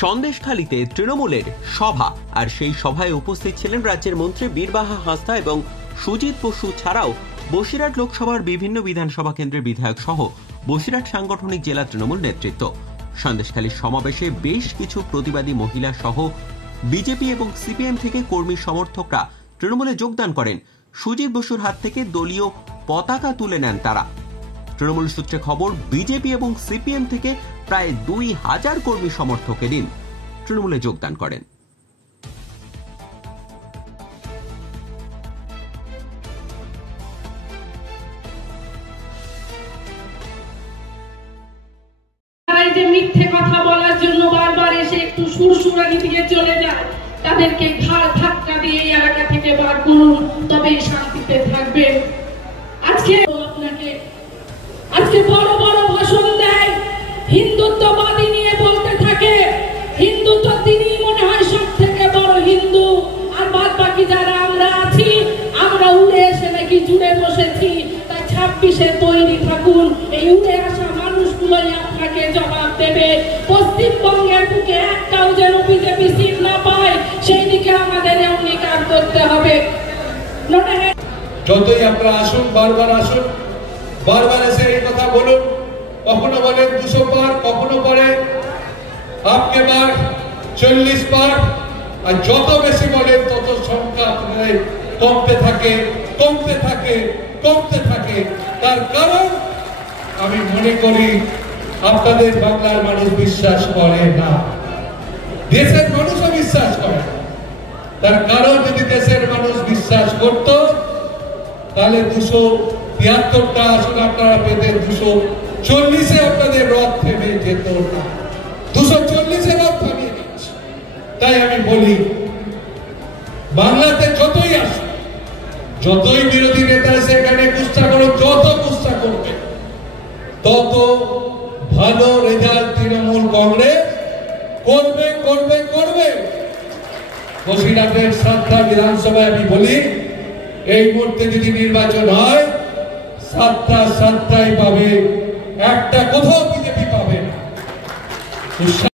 সন্দেশখালীতে তৃণমূলের সভা আর সেই সভায় উপস্থিত ছিলেন রাজ্যের মন্ত্রী বীরবাহা হাঁসদা এবং সুজিত বসু ছাড়াও বসিরহাট লোকসভার বিভিন্ন বিধানসভা কেন্দ্রের বিধায়ক সহ বসিরহাট সাংগঠনিক জেলা তৃণমূল নেতৃত্ব। সন্দেশখালীর সমাবেশে বেশ কিছু প্রতিবাদী মহিলা সহ বিজেপি এবং সিপিএম থেকে কর্মী সমর্থকরা তৃণমূলে যোগদান করেন। সুজিত বসুর হাত থেকে দলীয় পতাকা তুলে নেন তারা। তৃণমূল সূত্রে খবর, বিজেপি এবং সিপিএম থেকে প্রায় 2000 কর্মী সমর্থক এদিন তৃণমূলে যোগদান করেন। মিথ্যে কথা বলার জন্য বারবার এসে একটু সুরসুরানি দিয়ে চলে যায়, তাদেরকে ঘাড় ধাক্কা দিয়ে এই এলাকা থেকে বার করুন, তবে শান্তিতে থাকবেন। আজকে বড় বড় ভাষণ দেয়, হিন্দুত্ববাদী নিয়ে বলতে থাকে, হিন্দুত্ব তিনি মনে হয় সব থেকে বড় হিন্দু, আর বাদ বাকি যারা আমরা আছি আমরা উড়ে এসে নাকি জুড়ে বসেছি। তাই 26-এ তৈরি থাকুন, এই উড়ে আসা মানুষগুলোই আপনাকে জবাব দেবে। পশ্চিমবঙ্গের বুকে একটাও যেন বিজেপি সিট না পায়, সেই দিকে আমাদের অঙ্গীকার করতে হবে। যতই আপনারা আসুন, বারবার এসে এই কথা বলুন, কখনো বলেন 200 বার, কখনো বলে আপকে বার 40 বার, আর যত বেশি বলেন তত সংখ্যা কমতে থাকে। তার কারণ আমি মনে করি আপনাদের বাংলার মানুষ বিশ্বাস করে না, দেশের মানুষও বিশ্বাস করে। তার কারণ যদি দেশের মানুষ বিশ্বাস করত তাহলে 273টা আসন আপনারা পেতেন, 240-এ আপনাদের রথ থেমে যেত না, 240-এ রথ থামিয়ে দিচ্ছে। তাই আমি বলি, বাংলাতে যতই আসুন, যতই বিরোধী নেতা সেখানে কুৎসা করো, যত কুৎসা করবে তত ভালো রেজাল্ট তৃণমূল কংগ্রেস করবে। বসিরহাটের 7টা বিধানসভায় আমি বলি, এই মুহূর্তে যদি নির্বাচন হয় 7টাই পাবে, একটা কোথাও বিজেপি পাবে না।